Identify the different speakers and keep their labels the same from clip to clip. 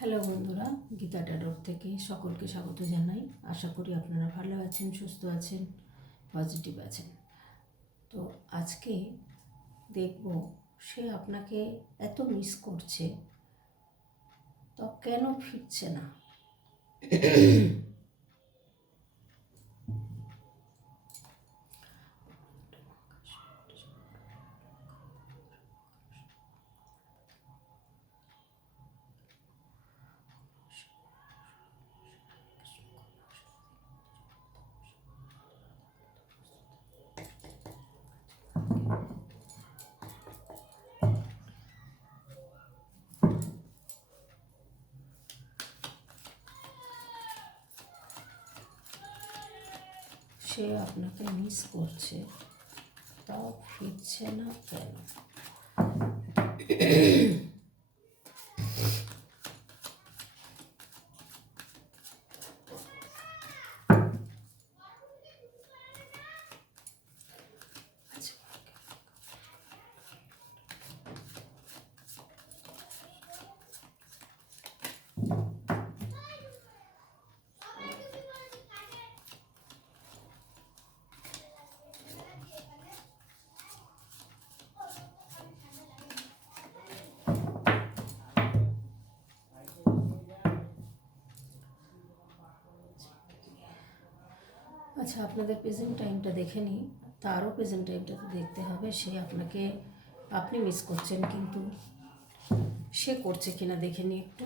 Speaker 1: Hello বন্ধুরা, গীতা ট্যাডর থেকে সকলকে স্বাগত জানাই। আশা করি আপনারা ভালো আছেন, সুস্থ আছেন, পজিটিভ আছেন। তো আজকে দেখব সে আপনাকে এত মিস করছে, তো কেন ফিরছে না? সে আপনাকে মিস করছে। তাও ফিরছে না কেন? আচ্ছা আপনাদের প্রেজেন্ট টাইমটা দেখে নিই। তারও প্রেজেন্ট টাইমটা তো দেখতে হবে। সে আপনাকে, আপনি মিস করছেন কিন্তু। সে করছে কিনা দেখে নিই একটু।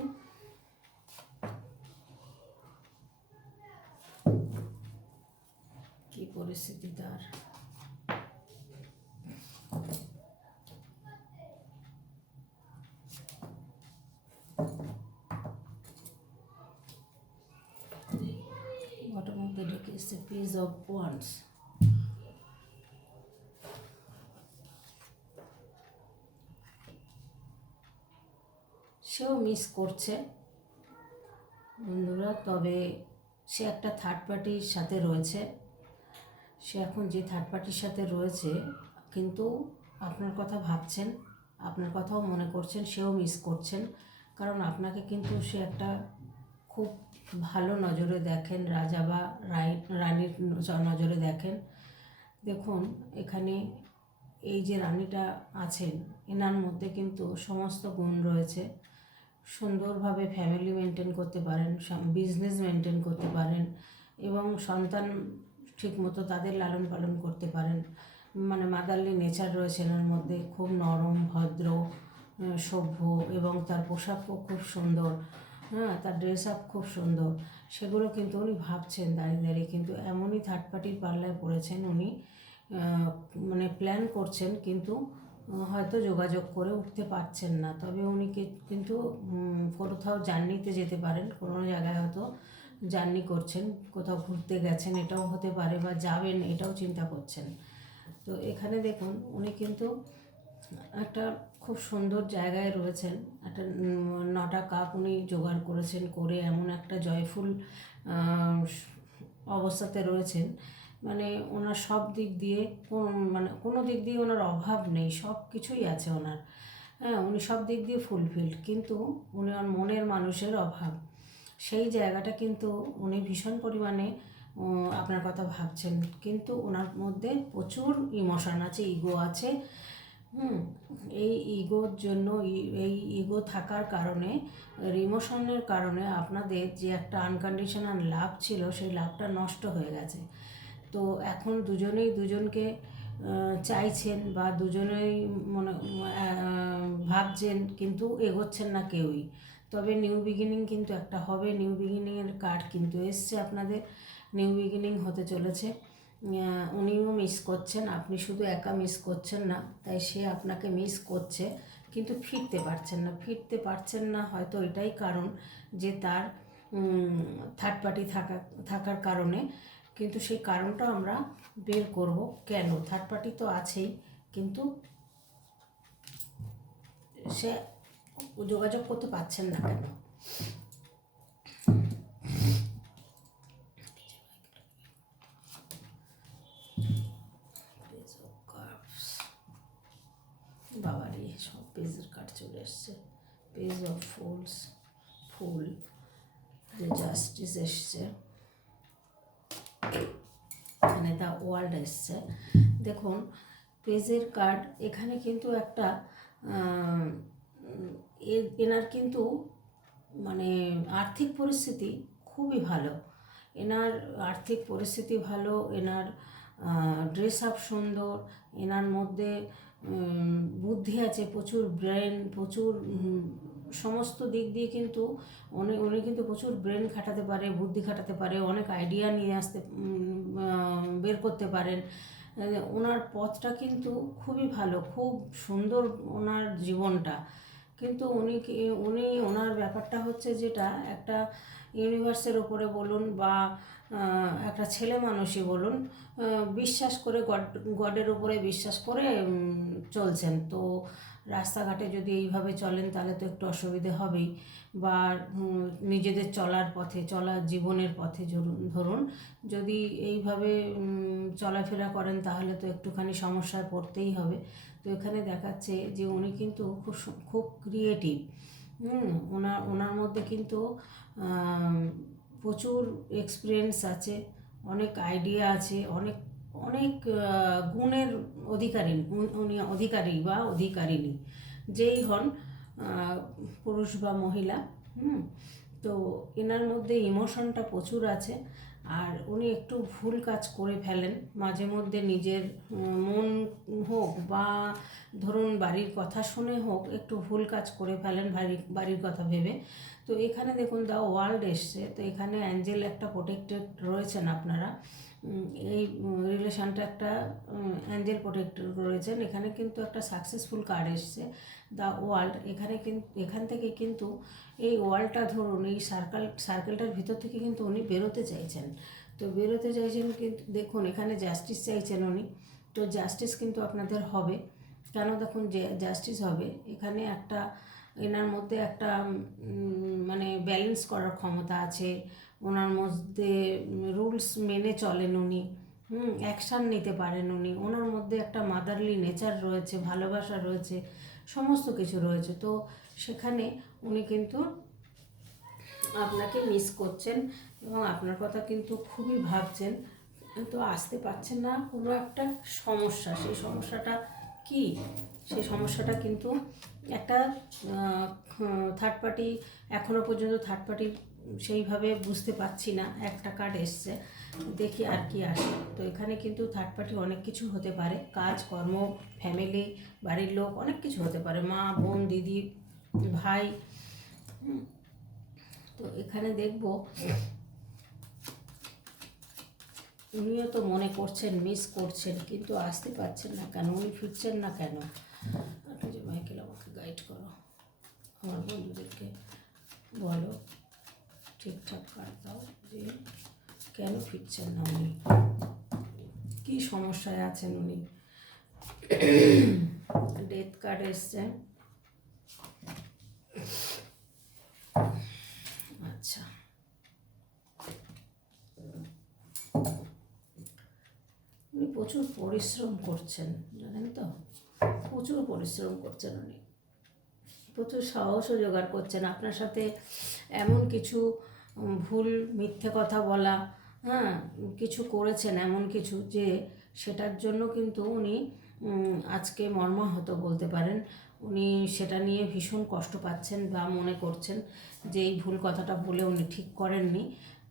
Speaker 1: কি পরিস্থিতি তার bottom of the page of wands সেও মিস করছে। বন্ধুরা, তবে সে একটা থার্ড পার্টির সাথে রয়েছে। সে এখন যে থার্ড পার্টির সাথে রয়েছে, কিন্তু আপনার কথা ভাবছেন, আপনার কথাও মনে করছেন, সেও মিস করছেন। কারণ আপনাকে কিন্তু সে একটা খুব ভালো নজরে দেখেন, রাজা বা রানীর নজরে দেখেন। দেখুন, এখানে এই যে রানীটা আছেন, এনার মধ্যে কিন্তু সমস্ত গুণ রয়েছে। সুন্দরভাবে ফ্যামিলি মেনটেন করতে পারেন বিজনেস মেনটেন করতে পারেন এবং সন্তান ঠিকমতো তাদের লালন পালন করতে পারেন। মানে মাদারলি নেচার রয়েছে এনার মধ্যে, খুব নরম, ভদ্র, সভ্য এবং তার পোশাকও খুব সুন্দর। হ্যাঁ তার ড্রেস আপ খুব সুন্দর। সেগুলো কিন্তু উনি ভাবছেন দাঁড়িয়ে দাঁড়িয়ে। কিন্তু এমনই থার্ড পার্টির পাল্লায় পড়েছেন উনি মানে প্ল্যান করছেন কিন্তু হয়তো যোগাযোগ করে উঠতে পারছেন না। তবে উনি কিন্তু কোথাও জার্নিতে যেতে পারেন, কোনো জায়গায় হয়তো জার্নি করছেন, কোথাও ঘুরতে গেছেন, এটাও হতে পারে বা যাবেন, এটাও চিন্তা করছেন। তো এখানে দেখুন, উনি কিন্তু একটা খুব সুন্দর জায়গায় রয়েছেন। একটা নটা কাপ উনি জোগাড় করেছেন করে এমন একটা জয়ফুল অবস্থাতে রয়েছেন। মানে ওনার সব দিক দিয়ে মানে কোনো দিক দিয়ে ওনার অভাব নেই, সব কিছুই আছে ওনার। হ্যাঁ উনি সব দিক দিয়ে ফুলফিলড কিন্তু উনি ওর মনের মানুষের অভাব। সেই জায়গাটা কিন্তু উনি ভীষণ পরিমাণে আপনার কথা ভাবছেন। কিন্তু ওনার মধ্যে প্রচুর ইমোশন আছে ইগো আছে। হুম, এই ইগোর জন্য এই ইগো থাকার কারণে ইমোশনের কারণে আপনাদের যে একটা আনকন্ডিশনাল লাভ ছিল, সেই লাভটা নষ্ট হয়ে গেছে। তো এখন দুজনেই দুজনকে চাইছেন বা দুজনেই মনে ভাবছেন, কিন্তু এগোচ্ছেন না কেউই। তবে নিউ বিগিনিং কিন্তু একটা হবে। নিউ বিগিনিংয়ের কার্ড কিন্তু এসছে আপনাদের। নিউ বিগিনিং হতে চলেছে। উনিও মিস করছেন, আপনি শুধু একা মিস করছেন না, তাই সে আপনাকে মিস করছে, কিন্তু ফিরতে পারছেন না। ফিরতে পারছেন না হয়তো এটাই কারণ যে তার থার্ড পার্টি থাকা, থাকার কারণে, কিন্তু সেই কারণটা আমরা বের করব কেন? থার্ড পার্টি তো আছেই, কিন্তু সে যোগাযোগ করতে পারছেন না কেন? এসছে পেজ অফ ফুলস ফুল যে জাস্টিস এসছে এখানে দ্য ওয়ার্ল্ড এসছে দেখুন, পেজের কার্ড এখানে কিন্তু একটা এনার কিন্তু মানে আর্থিক পরিস্থিতি খুবই ভালো। এনার আর্থিক পরিস্থিতি ভালো, এনার ড্রেস আপ সুন্দর, এনার মধ্যে বুদ্ধি আছে, প্রচুর ব্রেন প্রচুর সমস্ত দিক দিয়ে কিন্তু উনি উনি কিন্তু প্রচুর ব্রেন খাটাতে পারে, বুদ্ধি খাটাতে পারে, অনেক আইডিয়া নিয়ে আসতে বের করতে পারেন। ওনার পথটা কিন্তু খুবই ভালো, খুব সুন্দর ওনার জীবনটা। কিন্তু উনি উনি ওনার ব্যাপারটা হচ্ছে যেটা, একটা ইউনিভার্সের ওপরে বলুন বা একটা ছেলে মানুষই বলুন বিশ্বাস করে গড, গডের উপরে বিশ্বাস করে চলছেন। তো রাস্তাঘাটে যদি এইভাবে চলেন তাহলে তো একটু অসুবিধে হবেই। বা নিজেদের চলার পথে, চলার জীবনের পথে ধরুন যদি এইভাবে চলাফেরা করেন তাহলে তো একটুখানি সমস্যায় পড়তেই হবে। তো এখানে দেখাচ্ছে যে উনি কিন্তু খুব খুব ক্রিয়েটিভ হুম ওনার ওনার মধ্যে কিন্তু প্রচুর এক্সপিরিয়েন্স আছে, অনেক আইডিয়া আছে, অনেক অনেক গুণের অধিকারী উনি- অধিকারী বা অধিকারিণী, যেই হন পুরুষ বা মহিলা, হুম? তো এনার মধ্যে ইমোশনটা প্রচুর আছে, আর উনি একটু ভুল কাজ করে ফেলেন। মাঝে মধ্যে নিজের মন হোক বা ধরুন বাড়ির কথা শুনে হোক, একটু ভুল কাজ করে ফেলেন বাড়ির বাড়ির কথা ভেবে। তো এখানে দেখুন দা ওয়ার্ল্ড এসছে। তো এখানে অ্যাঞ্জেল একটা প্রোটেক্টেড রয়েছেন আপনারা। এই রিলেশনটা একটা অ্যাঞ্জেল প্রোটেক্টেড রয়েছেন। এখানে কিন্তু একটা সাকসেসফুল কার্ড এসছে দ্য ওয়ার্ল্ড এখানে কিন্তু এখান থেকে কিন্তু এই ওয়ার্ল্ডটা ধরুন, এই সার্কেল সার্কেলটার ভিতর থেকে কিন্তু উনি বেরোতে চাইছেন। তো বেরোতে চাইছেন কিন্তু, দেখুন এখানে জাস্টিস চাইছেন উনি। তো জাস্টিস কিন্তু আপনাদের হবে। কেন দেখুন যে জাস্টিস হবে? এখানে একটা, এনার মধ্যে একটা মানে ব্যালেন্স করার ক্ষমতা আছে। ওনার মধ্যে রুলস মেনে চলেন উনি। হুম অ্যাকশান নিতে পারেন উনি। ওনার মধ্যে একটা মাদারলি নেচার রয়েছে, ভালোবাসা রয়েছে, সমস্ত কিছু রয়েছে। তো সেখানে উনি কিন্তু আপনাকে মিস করছেন এবং আপনার কথা কিন্তু খুবই ভাবছেন। কিন্তু আসতে পারছেন না, কোনো একটা সমস্যা। সেই সমস্যাটা কি? সেই সমস্যাটা কিন্তু একটা থার্ড পার্টি এখনও পর্যন্ত থার্ড পার্টি সেইভাবে বুঝতে পারছি না। একটা কার্ড এসছে, দেখি আর কি আসে। তো এখানে কিন্তু থার্ড পার্টি অনেক কিছু হতে পারে। কাজ, কর্ম ফ্যামিলি বাড়ির লোক, অনেক কিছু হতে পারে। মা, বোন, দিদি, ভাই তো এখানে দেখব উনিও তো মনে করছেন মিস করছেন, কিন্তু আসতে পারছেন না কেন? উনি ফিরছেন না কেন? যে মাইকেল, আমাকে গাইড করো। আমার বন্ধুদেরকে বলো, ঠিকঠাক কাট দাও যে কেন ফিরছেন না উনি? কী সমস্যায় আছেন উনি? ডেথ কার্ড এসছে আচ্ছা উনি প্রচুর পরিশ্রম করছেন, জানেন তো? প্রচুর পরিশ্রম করছেন উনি। প্রচুর সাহসও জোগাড় করছেন। আপনার সাথে এমন কিছু ভুল, মিথ্যে কথা বলা হ্যাঁ কিছু করেছেন এমন কিছু যে সেটার জন্য কিন্তু উনি আজকে মর্মাহত বলতে পারেন। উনি সেটা নিয়ে ভীষণ কষ্ট পাচ্ছেন বা মনে করছেন যে এই ভুল কথাটা বলে উনি ঠিক করেননি।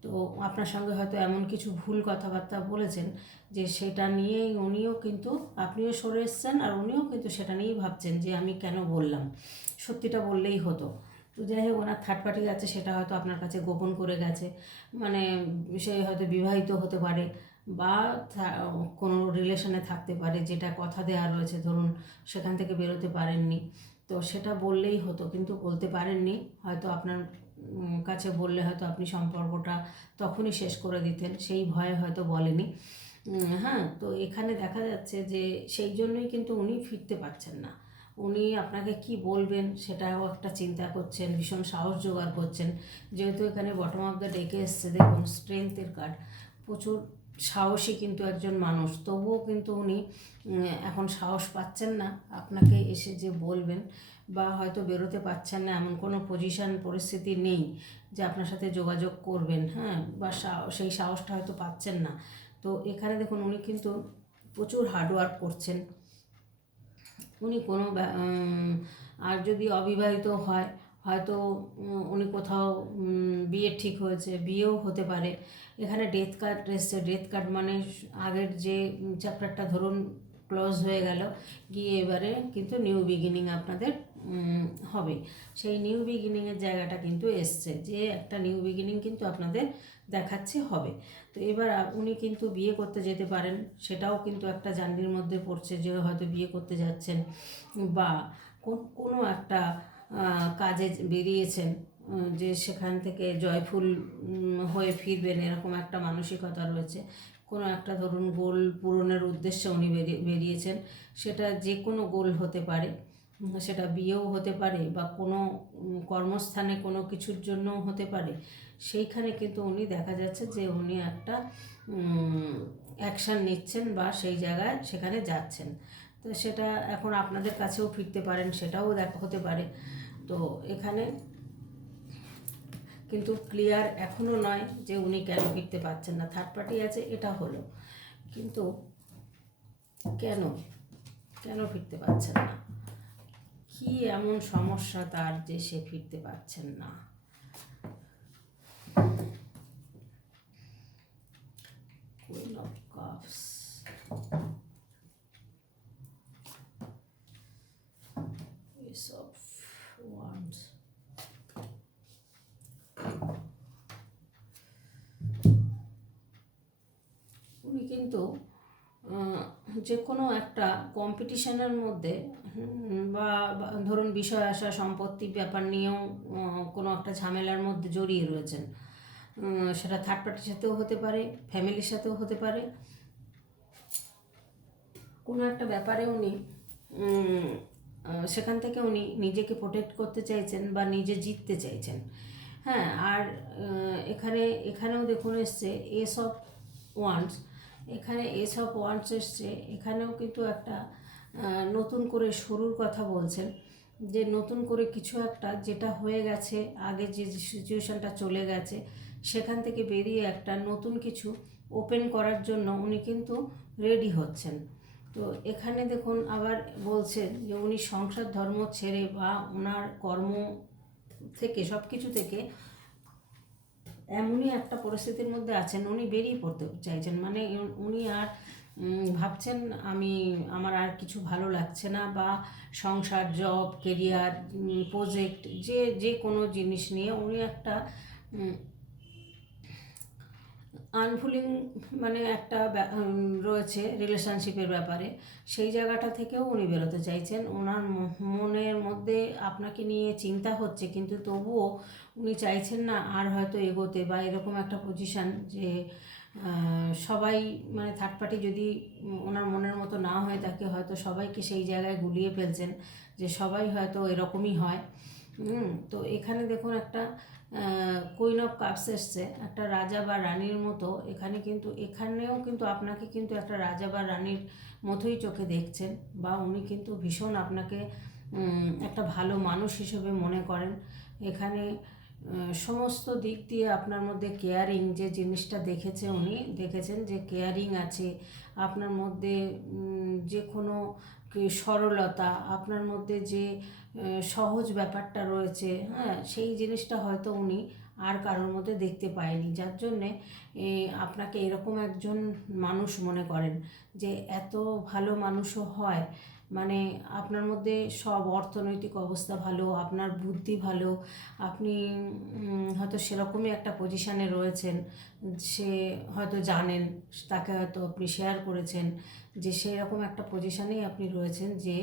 Speaker 1: তো আপনার সঙ্গে হয়তো এমন কিছু ভুল কথাবার্তা বলেছেন যে সেটা নিয়েই উনিও কিন্তু, আপনিও সরে এসছেন আর উনিও কিন্তু সেটা নিয়েই ভাবছেন যে আমি কেন বললাম। সত্যিটা বললেই হতো। তো যাই হোক, ওনার থার্ড পার্টি আছে, সেটা হয়তো আপনার কাছে গোপন করে গেছে। মানে সে হয়তো বিবাহিত হতে পারে বা কোনো রিলেশনে থাকতে পারে, যেটা কথা দেওয়া রয়েছে, ধরুন সেখান থেকে বেরোতে পারেননি। তো সেটা বললেই হতো, কিন্তু বলতে পারেননি। হয়তো আপনার কাছে বললে হয়তো আপনি সম্পর্কটা তখনই শেষ করে দিতেন, সেই ভয়ে হয়তো বলেনি। হ্যাঁ তো এখানে দেখা যাচ্ছে যে সেই জন্যই কিন্তু উনি ফিরতে পারছেন না। উনি আপনাকে কি বলবেন সেটাও একটা চিন্তা করছেন, ভীষণ সাহস জোগাড় করছেন। যেহেতু এখানে বটম অফ দ্য ডেকে এসছে, দেখুন স্ট্রেংথের কার্ড প্রচুর সাহসী কিন্তু একজন মানুষ, তবুও কিন্তু উনি এখন সাহস পাচ্ছেন না। আপনাকে এসে যে বলবেন বা হয়তো বেরোতে পারছেন না, এমন কোনো পজিশন পরিস্থিতি নেই যে আপনার সাথে যোগাযোগ করবেন হ্যাঁ বা সেই সাহসটা হয়তো পাচ্ছেন না। তো এখানে দেখুন উনি কিন্তু প্রচুর হার্ডওয়ার্ক করছেন। উনি কোনো আর যদি অবিবাহিত হয়, হয়তো উনি কোথাও বিয়ে ঠিক হয়েছে, বিয়েও হতে পারে। এখানে ডেথ কার্ড এসছে। ডেথ কার্ড মানে আগের যে চ্যাপ্টারটা ধরুন ক্লোজ হয়ে গেল, গিয়ে এবারে কিন্তু নিউ বিগিনিং আপনাদের হবে। সেই নিউ বিগিনিংয়ের জায়গাটা কিন্তু এসছে যে একটা নিউ বিগিনিং কিন্তু আপনাদের দেখাচ্ছে হবে। তো এবার উনি কিন্তু বিয়ে করতে যেতে পারেন, সেটাও কিন্তু একটা জার্নির মধ্যে পড়ছে যে হয়তো বিয়ে করতে যাচ্ছেন বা কোন- একটা কাজে বেরিয়েছেন যে সেখান থেকে জয়ফুল হয়ে ফিরবেন এরকম একটা মানসিকতা রয়েছে। কোনো একটা ধরুন গোল পূরণের উদ্দেশ্যে উনি বেরিয়ে, বেরিয়েছেন, সেটা যে কোনো গোল হতে পারে। সেটা বিয়েও হতে পারে বা কোনো কর্মস্থানে কোনো কিছুর জন্যও হতে পারে। সেইখানে কিন্তু উনি দেখা যাচ্ছে যে উনি একটা অ্যাকশান নিচ্ছেন বা সেই জায়গায় সেখানে যাচ্ছেন। তো সেটা এখন আপনাদের কাছেও ফিরতে পারেন, সেটাও দেখা হতে পারে। তো এখানে কিন্তু ক্লিয়ার এখনও নয় যে উনি কেন ফিরতে পারছেন না। থার্ড পার্টি আছে, এটা হলো। কিন্তু কেন? কেন ফিরতে পারছেন না? কি এমন সমস্যা তার যে সে ফিরতে পারছেন না Queen. উনি কিন্তু যে কোনো একটা কম্পিটিশনের মধ্যে বা ধরুন বিষয় আসা, সম্পত্তি, ব্যাপার নিয়েও কোনো একটা ঝামেলার মধ্যে জড়িয়ে রয়েছেন সেটা থার্ড পার্টির সাথেও হতে পারে ফ্যামিলির সাথেও হতে পারে। কোনো একটা ব্যাপারে উনি সেখান থেকে উনি নিজেকে প্রোটেক্ট করতে চাইছেন বা নিজে জিততে চাইছেন। হ্যাঁ আর এখানে, এখানেও দেখুন এসছে এস অফ ওয়ান্স এখানে এস অফ ওয়ান্স এসছে। এখানেও কিন্তু একটা নতুন করে শুরুর কথা বলছেন যে নতুন করে কিছু একটা যেটা হয়ে গেছে, আগে যে সিচুয়েশনটা চলে গেছে, সেখান থেকে বেরিয়ে একটা নতুন কিছু ওপেন করার জন্য উনি কিন্তু রেডি হচ্ছেন। তো এখানে দেখুন আবার বলছেন যে উনি সংসার ধর্ম ছেড়ে বা ওনার কর্ম থেকে সব কিছু থেকে এমনই একটা পরিস্থিতির মধ্যে আছেন, উনি বেরিয়ে পড়তে চাইছেন। মানে উনি আর ভাবছেন আমি, আমার আর কিছু ভালো লাগছে না বা সংসার জব কেরিয়ার প্রজেক্ট যে যে কোনো জিনিস নিয়ে উনি একটা আনফুলিং মানে একটা রয়েছে রিলেশনশিপের ব্যাপারে। সেই জায়গাটা থেকেও উনি বেরোতে চাইছেন। ওনার মনের মধ্যে আপনাকে নিয়ে চিন্তা হচ্ছে, কিন্তু তবুও উনি চাইছেন না আর হয়তো এগোতে বা এরকম একটা পজিশান যে সবাই মানে থার্ড পার্টি যদি ওনার মনের মতো না হয়ে থাকে, হয়তো সবাইকে সেই জায়গায় গুলিয়ে ফেলছেন যে সবাই হয়তো এরকমই হয়। হুম, তো এখানে দেখুন একটা কুইন অফ কাপস এসছে একটা রাজা বা রানীর মতো। এখানে কিন্তু এখানেও কিন্তু আপনাকে কিন্তু একটা রাজা বা রানীর মতোই চোখে দেখছেন বা উনি কিন্তু ভীষণ আপনাকে একটা ভালো মানুষ হিসেবে মনে করেন। এখানে সমস্ত দিক দিয়ে আপনার মধ্যে কেয়ারিং যে জিনিসটা দেখেছে উনি দেখেছেন যে কেয়ারিং আছে। আপনার মধ্যে যে কোনো সরলতা, আপনার মধ্যে যে সহজ ব্যাপারটা রয়েছে হ্যাঁ সেই জিনিসটা হয়তো উনি আর কারোর মধ্যে দেখতে পায়নি। যার জন্যে আপনাকে এরকম একজন মানুষ মনে করেন যে, এত ভালো মানুষও হয় মানে আপনার মধ্যে সব অর্থনৈতিক অবস্থা ভালো, আপনার বুদ্ধি ভালো, আপনি হয়তো সেরকমই একটা পজিশানে রয়েছেন, সে হয়তো জানেন, তাকে হয়তো আপনি শেয়ার করেছেন, যে সেরকম একটা পজিশানেই আপনি রয়েছেন, যে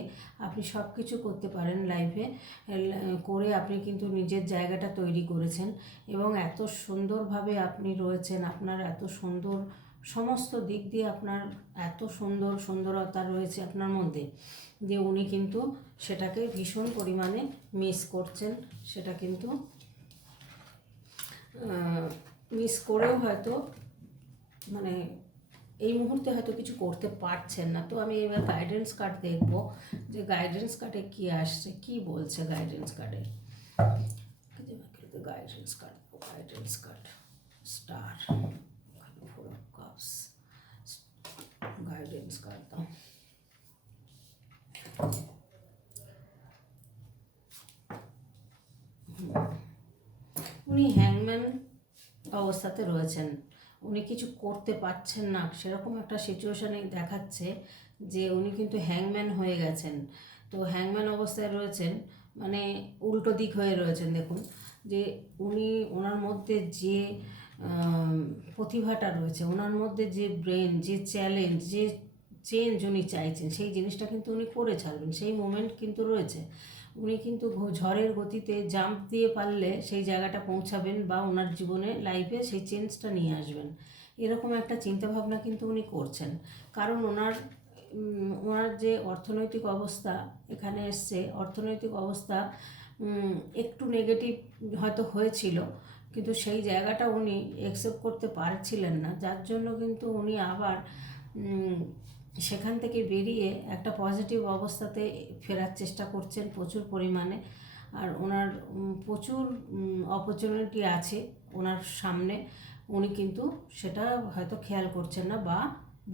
Speaker 1: আপনি সব কিছু করতে পারেন লাইফে করে আপনি কিন্তু নিজের জায়গাটা তৈরি করেছেন এবং এত সুন্দরভাবে আপনি রয়েছেন, আপনার এত সুন্দর সমস্ত দিক দিয়ে আপনার এত সুন্দর সুন্দরতা রয়েছে আপনার মধ্যে যে উনি কিন্তু সেটাকে ভীষণ পরিমাণে মিস করছেন। সেটা কিন্তু মিস করেও হয়তো মানে এই মুহূর্তে হয়তো কিছু করতে পারছেন না। তো আমি এবার গাইডেন্স কার্ড দেখব যে গাইডেন্স কার্ডে কি আসছে, কি বলছে গাইডেন্স কার্ডে guidance card guidance card star cups guidance card দাও উনি হ্যাংম্যান অবস্থাতে রয়েছেন। উনি কিছু করতে পারছেন না। সেরকম একটা সিচুয়েশনে দেখাচ্ছে যে উনি কিন্তু হ্যাংম্যান হয়ে গেছেন। তো হ্যাংম্যান অবস্থায় রয়েছেন। মানে উল্টো দিক হয়ে রয়েছেন, দেখুন। যে উনি ওনার মধ্যে যে প্রতিভাটা রয়েছে, ওনার মধ্যে যে ব্রেন যে চ্যালেঞ্জ যে চেঞ্জ উনি চাইছেন, সেই জিনিসটা কিন্তু উনি করে ছাড়বেন, সেই মোমেন্ট কিন্তু রয়েছে। উনি কিন্তু ঝড়ের গতিতে জাম্প দিয়ে পারলে সেই জায়গাটা পৌঁছাবেন বা ওনার জীবনে লাইফে সেই চেঞ্জটা নিয়ে আসবেন। এরকম একটা চিন্তাভাবনা কিন্তু উনি করছেন। কারণ ওনার ওনার যে অর্থনৈতিক অবস্থা এখানে এসছে, অর্থনৈতিক অবস্থা একটু নেগেটিভ হয়তো হয়েছিল কিন্তু সেই জায়গাটা উনি অ্যাকসেপ্ট করতে পারছিলেন না। যার জন্য কিন্তু উনি আবার সেখান থেকে বেরিয়ে একটা পজিটিভ অবস্থাতে ফেরার চেষ্টা করছেন প্রচুর পরিমাণে। আর ওনার প্রচুর অপরচুনিটি আছে ওনার সামনে। উনি কিন্তু সেটা হয়তো খেয়াল করছেন না বা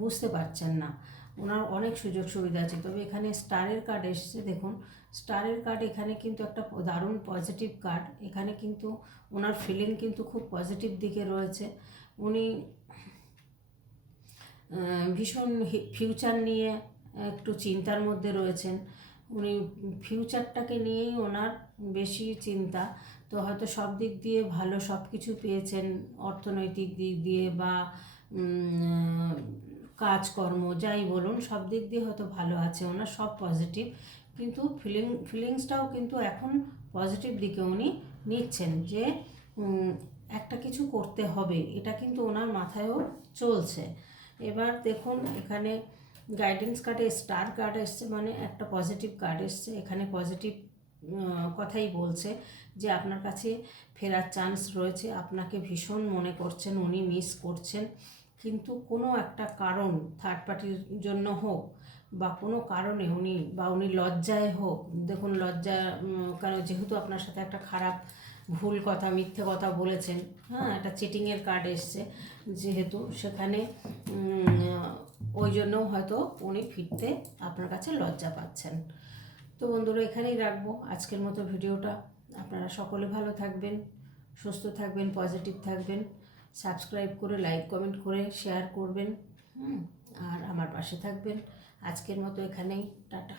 Speaker 1: বুঝতে পারছেন না। ওনার অনেক সুযোগ সুবিধা আছে। তবে এখানে স্টারের কার্ড এসছে, দেখুন। স্টারের কার্ড এখানে কিন্তু একটা দারুণ পজিটিভ কার্ড এখানে কিন্তু ওনার ফিলিং কিন্তু খুব পজিটিভ দিকে রয়েছে। উনি ভীষণ ফিউচার নিয়ে একটু চিন্তার মধ্যে রয়েছেন। উনি ফিউচারটাকে নিয়েই ওনার বেশি চিন্তা। তো হয়তো সব দিক দিয়ে ভালো সব কিছু পেয়েছেন, অর্থনৈতিক দিক দিয়ে বা কাজকর্ম, যাই বলুন, সব দিক দিয়ে হয়তো ভালো আছে, ওনার সব পজিটিভ কিন্তু ফিলিং ফিলিংসটাও কিন্তু এখন পজিটিভ দিকে উনি নিচ্ছেন যে একটা কিছু করতে হবে, এটা কিন্তু ওনার মাথায়ও চলছে। এবার দেখুন, এখানে গাইডেন্স কার্ডে স্টার কার্ড এসছে মানে একটা পজিটিভ কার্ড এসছে, এখানে পজিটিভ কথাই বলছে যে, আপনার কাছে ফেরার চান্স রয়েছে, আপনাকে ভীষণ মনে করছেন, উনি মিস করছেন। কিন্তু কোনো একটা কারণ থার্ড পার্টির জন্য হোক বা কোনো কারণে উনি বা উনি লজ্জায় হোক, দেখুন লজ্জা কারণ যেহেতু আপনার সাথে একটা খারাপ ভুল কথা, মিথ্যে কথা বলেছেন হ্যাঁ একটা চিটিংয়ের কার্ড এসছে, যেহেতু সেখানে ওই জন্যও হয়তো উনি ফিরতে আপনার কাছে লজ্জা পাচ্ছেন। তো বন্ধুরা, এখানেই রাখব আজকের মতো ভিডিওটা। আপনারা সকলে ভালো থাকবেন, সুস্থ থাকবেন পজিটিভ থাকবেন। সাবস্ক্রাইব করে, লাইক, কমেন্ট করে, শেয়ার করবেন। হুম, আর আমার পাশে থাকবেন। আজকের মতো এখানেই, টাটা।